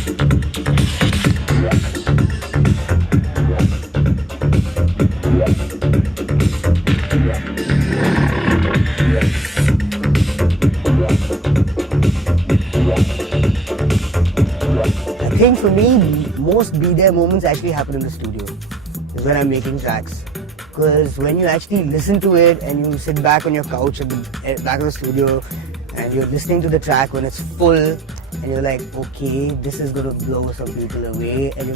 I think for me, most be there moments actually happen in the studio. Is when I'm making tracks. Because when you actually listen to it and you sit back on your couch at the back of the studio and you're listening to the track when it's full and you're like, okay, this is gonna blow some people away, and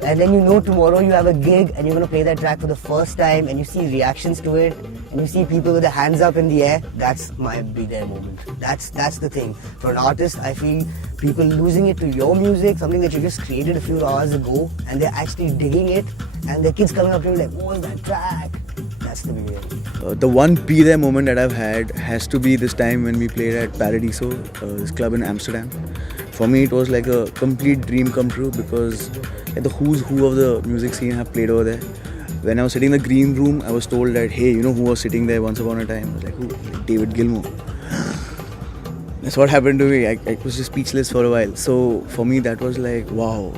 then you know tomorrow you have a gig and you're gonna play that track for the first time and you see reactions to it and you see people with their hands up in the air. That's my be there moment. That's the thing. For an artist, I feel people losing it to your music, something that you just created a few hours ago, and they're actually digging it, and their kids coming up to you like, what was that track? That's the be there. The one be there moment that I've had has to be this time when we played at Paradiso, this club in Amsterdam. For me, it was like a complete dream come true because the who's who of the music scene have played over there. When I was sitting in the green room, I was told that, hey, you know who was sitting there once upon a time? I was like, who? Like David Gilmour. That's what happened to me. I was just speechless for a while. So for me, that was like, wow,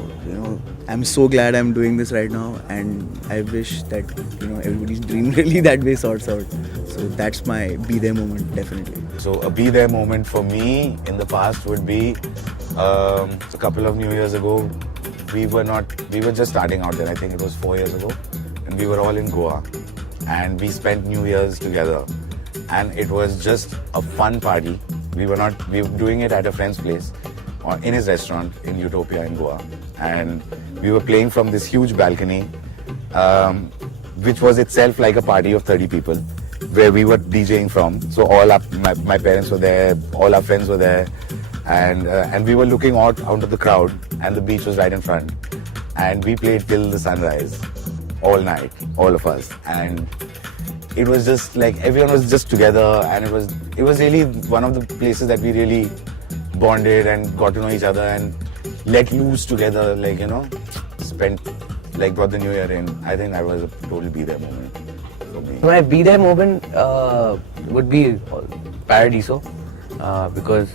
I'm so glad I'm doing this right now, and I wish that everybody's dream really that way sorts out. So that's my be there moment, definitely. So a be there moment for me in the past would be a couple of New Years ago. We were just starting out then. I think it was 4 years ago, and we were all in Goa, and we spent New Year's together, and it was just a fun party. We were doing it at a friend's place, or in his restaurant in Utopia in Goa, and we were playing from this huge balcony, which was itself like a party of 30 people, where we were DJing from. So my parents were there, all our friends were there, and we were looking out onto the crowd, and the beach was right in front, and we played till the sunrise, all night, all of us, and it was just like everyone was just together, and it was really one of the places that we really bonded and got to know each other and let loose together, spent brought the new year in. I think that was a total be there moment for me. My be there moment would be Paradiso because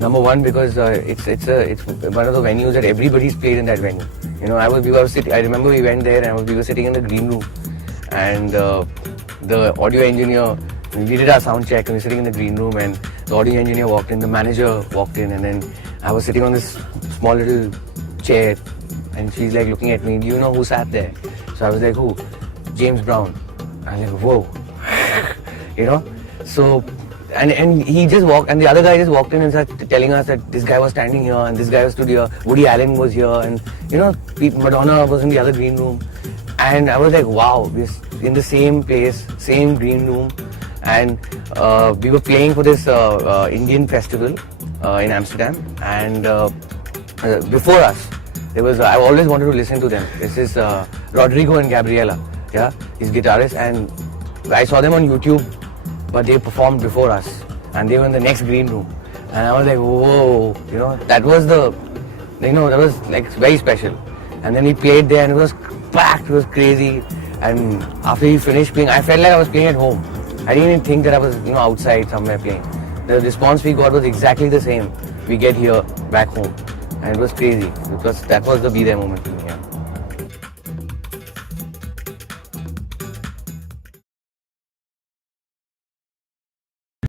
number one, because it's one of the venues that everybody's played in that venue. I remember we went there and we were sitting in the green room, and the audio engineer, we did our sound check and we were sitting in the green room, and the audio engineer walked in, the manager walked in, and then I was sitting on this small little chair, and she's like looking at me, do you know who sat there? So I was like, who? James Brown. I was like, whoa. So and he just walked, and the other guy just walked in and started telling us that this guy was standing here and this guy stood here, Woody Allen was here, and Madonna was in the other green room. And I was like, wow, we're in the same place, same green room, and we were playing for this Indian festival in Amsterdam, and before us, there was, I always wanted to listen to them. This is Rodrigo and Gabriela, his guitarist, and I saw them on YouTube, but they performed before us, and they were in the next green room, and I was like, whoa, that was that was like very special. And then he played there, and it was packed, it was crazy. And after he finished playing, I felt like I was playing at home. I didn't even think that I was, outside somewhere playing. The response we got was exactly the same. We get here, back home. And it was crazy, because that was the be there moment.